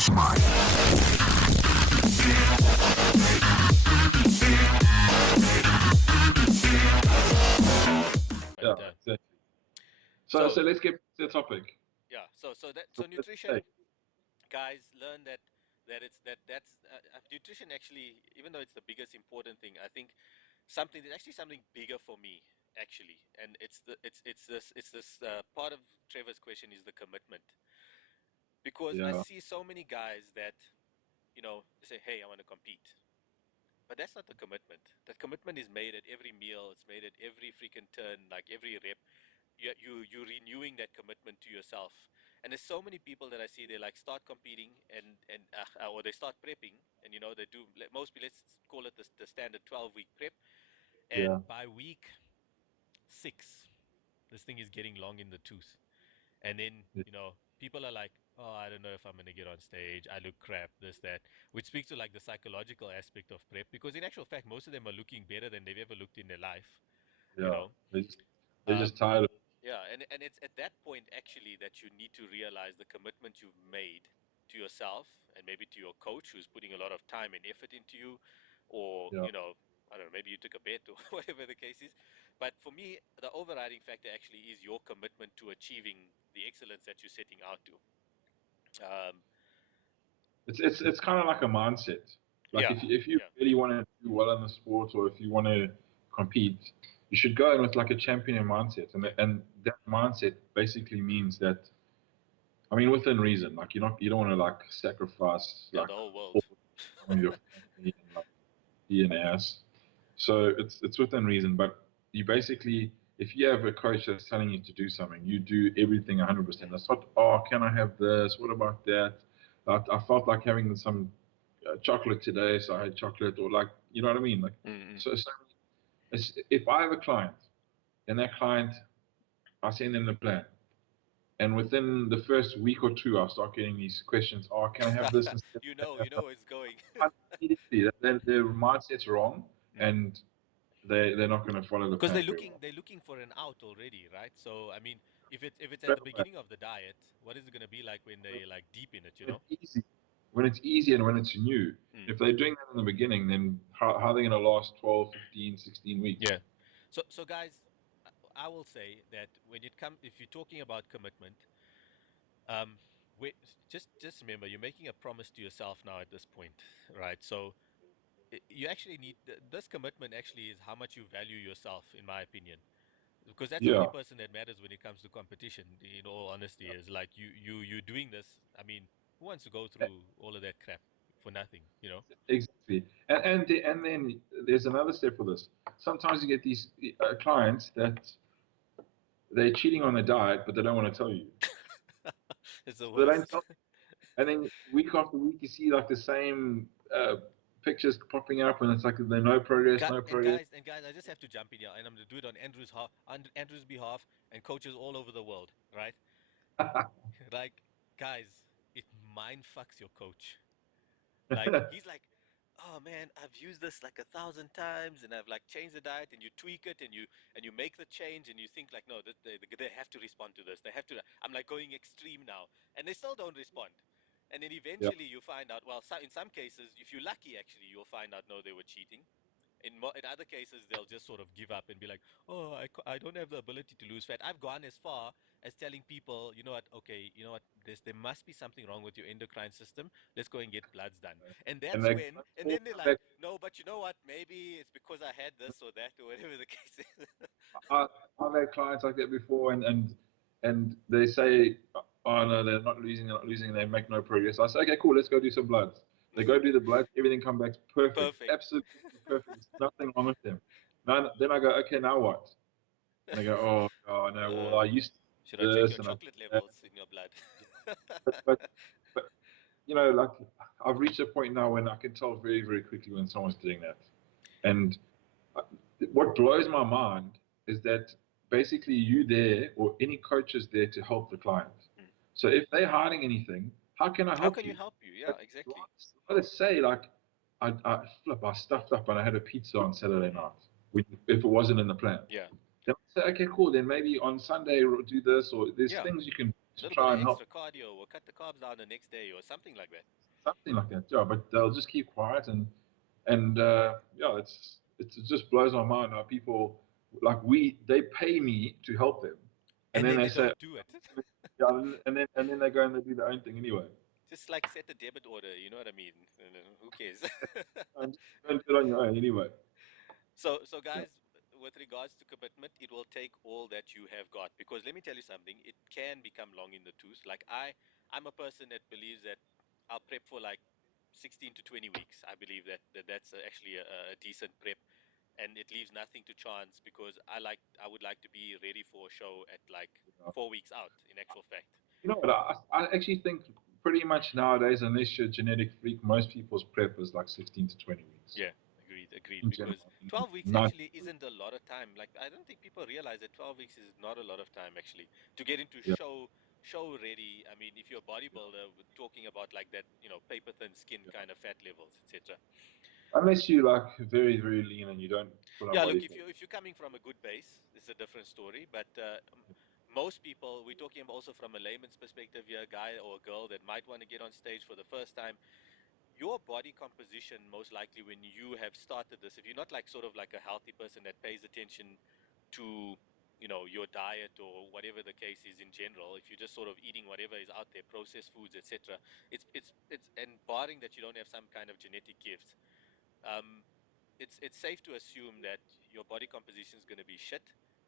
Yeah, exactly. So let's get to the topic. Yeah. So nutrition, guys, learn that's nutrition actually, even though it's the biggest important thing, I think there's actually something bigger for me actually, and it's this part of Trevor's question is the commitment, because I Yeah, see so many guys that they say, hey, I want to compete. But that's not the commitment. That commitment is made at every meal. It's made at every freaking turn, like every rep. You're renewing that commitment to yourself. And there's so many people that I see, they like start competing and or they start prepping, and they do let's call it the standard 12-week prep. yeah. And by week 6, this thing is getting long in the tooth. And then, people are like, oh, I don't know if I'm going to get on stage. I look crap, this, that, which speaks to like the psychological aspect of prep, because in actual fact, most of them are looking better than they've ever looked in their life, you Yeah, know. they're just Um, tired of yeah, and it's at that point actually that you need to realize the commitment you've made to yourself and maybe to your coach who's putting a lot of time and effort into you, or yeah. I don't know, maybe you took a bet or whatever the case is. But for me, the overriding factor actually is your commitment to achieving the excellence that you're setting out to. It's kind of like a mindset. Like Yeah, if you yeah, really want to do well in the sport, or if you want to compete, you should go in with like a champion mindset, and yeah, that mindset basically means that, I mean, within reason. Like you don't want to like sacrifice yeah. like The whole all world. the time of your family and like be an ass. So it's within reason, but you basically, if you have a coach that's telling you to do something, you do everything 100%. That's not, oh, can I have this? What about that? I felt like having some chocolate today, so I had chocolate, or like, you know what I mean? Like, Mm-mm. so if I have a client, and that client, I send them the plan, and within the first week or two, I start getting these questions. Oh, can I have this instead you of know, that? you know it's going. Immediately, their mindset's wrong, Mm. and they're not going to follow the Because plan very well. they're looking for an out already, right? So I mean, if it's at the But beginning of the diet, what is it going to be like when they like deep in it, you when know? it's easy, when it's easy and when it's new, Mm. if they're doing that in the beginning, then how are they going to last 12, 15, 16 weeks? Yeah. So guys, I will say that if you're talking about commitment, um, we, just remember you're making a promise to yourself now at this point, right? So you actually need this commitment. Actually, is how much you value yourself, in my opinion, because that's the only Yeah. person that matters when it comes to competition. In all honesty, is like you doing this. I mean, who wants to go through all of that crap for nothing, you know? Exactly. And then there's another step for this. Sometimes you get these clients that they're cheating on their diet, but they don't want to tell you. It's the So they don't worst. tell. And then week after week, you see like the same pictures popping up, and it's like there's no progress, no progress. And guys, I just have to jump in here, and I'm going to do it on Andrew's behalf, and coaches all over the world, right? Like, guys, it mind fucks your coach. Like, he's like, oh man, I've used this like 1,000 times, and I've like changed the diet, and you tweak it, and you make the change, and you think like, no, they have to respond to this. They have to. I'm like going extreme now, and they still don't respond. And then Yeah. eventually you find out. Well, in some cases, if you're lucky, actually, you'll find out no, they were cheating. In other cases, they'll just sort of give up and be like, "Oh, I don't have the ability to lose fat." I've gone as far as telling people, you know what? Okay, you know what? There must be something wrong with your endocrine system. Let's go and get bloods done. And And that's they when, and all then they're come like, back. "No, but you know what? Maybe it's because I had this or that or whatever the case is." I've had clients like that before, and they say, "Oh no, they're not losing, they make no progress." I say, "Okay, cool, let's go do some bloods." They go do the bloods, everything comes back perfect, Perfect. absolutely perfect. There's nothing wrong with them. Then I go, "Okay, now what?" And they go, "Oh no, well I Uh, used to should I do check this your and I chocolate did that." levels in your blood? But like I've reached a point now when I can tell very very quickly when someone's doing that, and uh, what blows my mind is that basically you there or any coach is there to help the client. Mm. So if they're hiding anything, how can I How help can you you? help you? Yeah, But exactly. rather say like, I stuffed up and I had a pizza on Saturday Mm. night, if it wasn't in the plan. Yeah. Then I say, okay, cool. Then maybe on Sunday we'll do this, or there's Yeah. things you can A to little bit of try and help. extra cardio or cut the carbs down the next day or something like that. Something like that, yeah. But they'll just keep quiet, and yeah, it just blows my mind how people like they pay me to help them, and And then then they they say, don't do it. yeah, and then they go and they do their own thing anyway. Just like set a debit order, you know what I mean? Who cares? And just go and do it on your own anyway. So Yeah, guys, with regards to commitment, it will take all that you have got, because let me tell you something, it can become long in the tooth. Like I'm a person that believes that I'll prep for like 16 to 20 weeks. I believe that's actually a decent prep, and it leaves nothing to chance, because I would like to be ready for a show at like yeah. 4 weeks out, in actual fact. You know what? I actually think pretty much nowadays, unless you're a genetic freak, most people's prep is like 16 to 20 weeks Yeah, agreed. in Because general. 12 weeks Not, actually isn't a lot of time. Like, I don't think people realize that 12 weeks is not a lot of time actually to get into yeah, show ready. I mean, if you're a bodybuilder, we're talking about like that, paper thin skin yeah. kind of fat levels, etc. Unless you like very, very lean and you don't put on Yeah, look, body if fat. you're coming from a good base, it's a different story. But most people, we're talking also from a layman's perspective here, a guy or a girl that might want to get on stage for the first time. Your body composition, most likely when you have started this, if you're not like sort of like a healthy person that pays attention to your diet or whatever the case is in general, if you're just sort of eating whatever is out there, processed foods, etc., it's and barring that you don't have some kind of genetic gift, um, it's safe to assume that your body composition is going to be shit,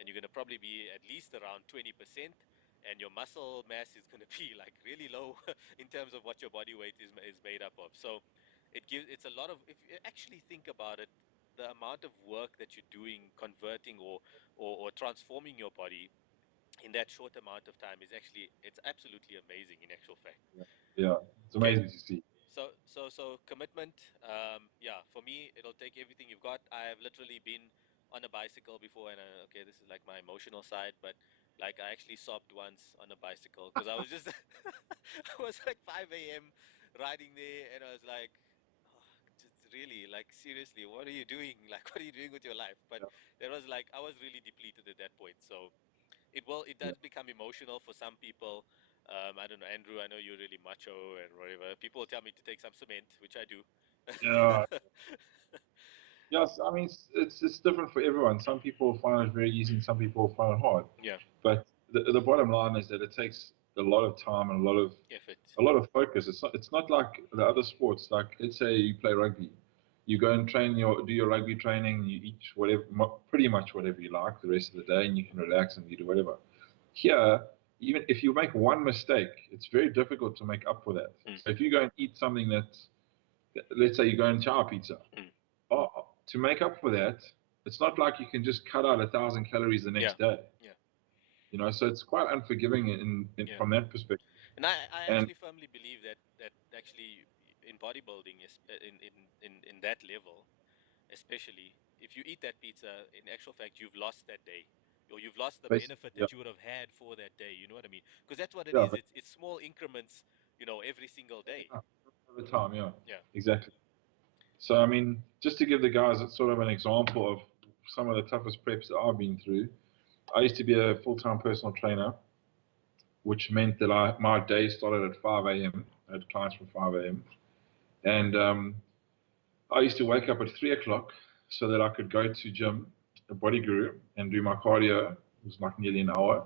and you're going to probably be at least around 20%, and your muscle mass is going to be like really low in terms of what your body weight is made up of. So it's a lot of, if you actually think about it, the amount of work that you're doing converting or transforming your body in that short amount of time is actually, it's absolutely amazing in actual fact. Yeah, yeah. It's Okay. amazing to see. So commitment. Yeah, for me, it'll take everything you've got. I have literally been on a bicycle before, and okay, this is like my emotional side, but like I actually sobbed once on a bicycle because I was just, I was like 5 a.m. riding there, and I was like, oh, just really, like seriously, what are you doing? Like, what are you doing with your life? But Yeah, there was like, I was really depleted at that point, so it yeah, does become emotional for some people. I don't know, Andrew. I know you're really macho and whatever. People tell me to take some cement, which I do. yeah. Yes, I mean it's different for everyone. Some people find it very easy, and some people find it hard. Yeah, But the bottom line is that it takes a lot of time and effort. a lot of focus. It's not like the other sports. Like let's say you play rugby, you go and do your rugby training. You eat whatever, pretty much whatever you like the rest of the day, and you can relax and you do whatever. Here, even if you make one mistake, it's very difficult to make up for that. Mm, So if you go and eat something let's say you go and chow pizza, mm. to make up for that, it's not like you can just cut out 1,000 calories the Yeah, next day. yeah, So it's quite unforgiving yeah. from that perspective. And I And actually firmly believe that actually in bodybuilding is in that level, especially if you eat that pizza, in actual fact, you've lost that day. Or you've lost the basically, benefit yeah, that you would have had for that day. You know what I mean? Because that's what it yeah, is. but It's small increments, every single day. yeah, over time, yeah, Yeah. exactly. So I mean, just to give the guys sort of an example of some of the toughest preps that I've been through, I used to be a full-time personal trainer, which meant that my day started at 5 a.m. I had clients from 5 a.m. And I used to wake up at 3 o'clock so that I could go to gym, a body guru, and do my cardio. It was like nearly an hour.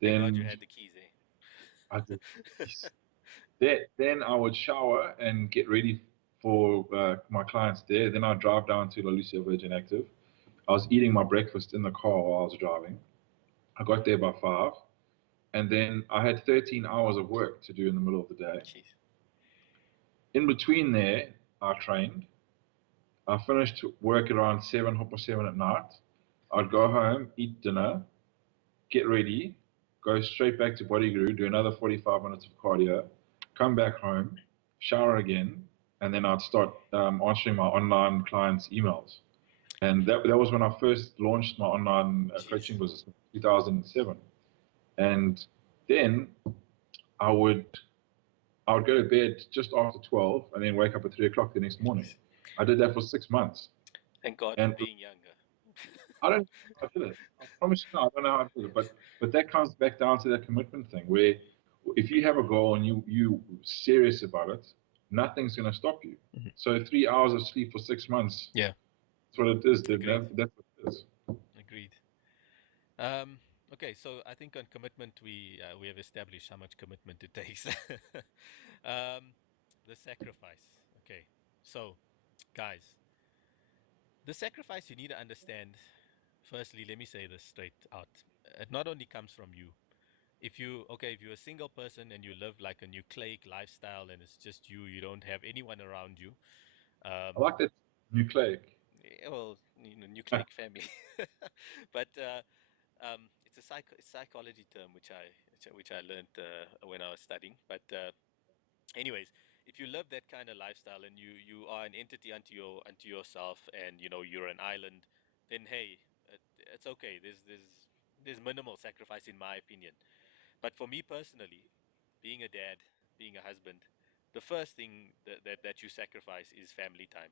Thank God you Then had the keys, eh? I did. Then I would shower and get ready for my clients there. Then I'd drive down to La Lucia Virgin Active. I was eating my breakfast in the car while I was driving. I got there by 5, and then I had 13 hours of work to do in the middle of the day. Jeez. In between there, I trained. I finished work around 7, half past 7 at night. I'd go home, eat dinner, get ready, go straight back to Body Guru, do another 45 minutes of cardio, come back home, shower again, and then I'd start answering my online clients' emails. And that was when I first launched my online Jeez. coaching business in 2007. And then I would I would go to bed just after 12 and then wake up at 3 o'clock the next morning. Jeez. I did that for 6 months. Thank God for And being younger. I don't know how I did it. I promise you, no, I don't know how I did it. But that comes back down to that commitment thing where if you have a goal and you serious about it, nothing's going to stop you. Mhm. So 3 hours of sleep for 6 months, Yeah, that's what it is, dude. agreed. That's what it is. Agreed. Um, okay, so I think on commitment we have established how much commitment it takes. um, the sacrifice. Okay, so guys, the sacrifice you need to understand. Firstly, let me say this straight out. It not only comes from you. If you're a single person and you live like a nucleic lifestyle and it's just you, you don't have anyone around you. I Um, like that nucleic. well, nucleic family, but it's a psychology term which I learned when I was studying. But anyways, if you live that kind of lifestyle and you are an entity unto yourself, and you're an island, then hey, it's okay. There's minimal sacrifice in my opinion. But for me personally, being a dad, being a husband, the first thing that you sacrifice is family time.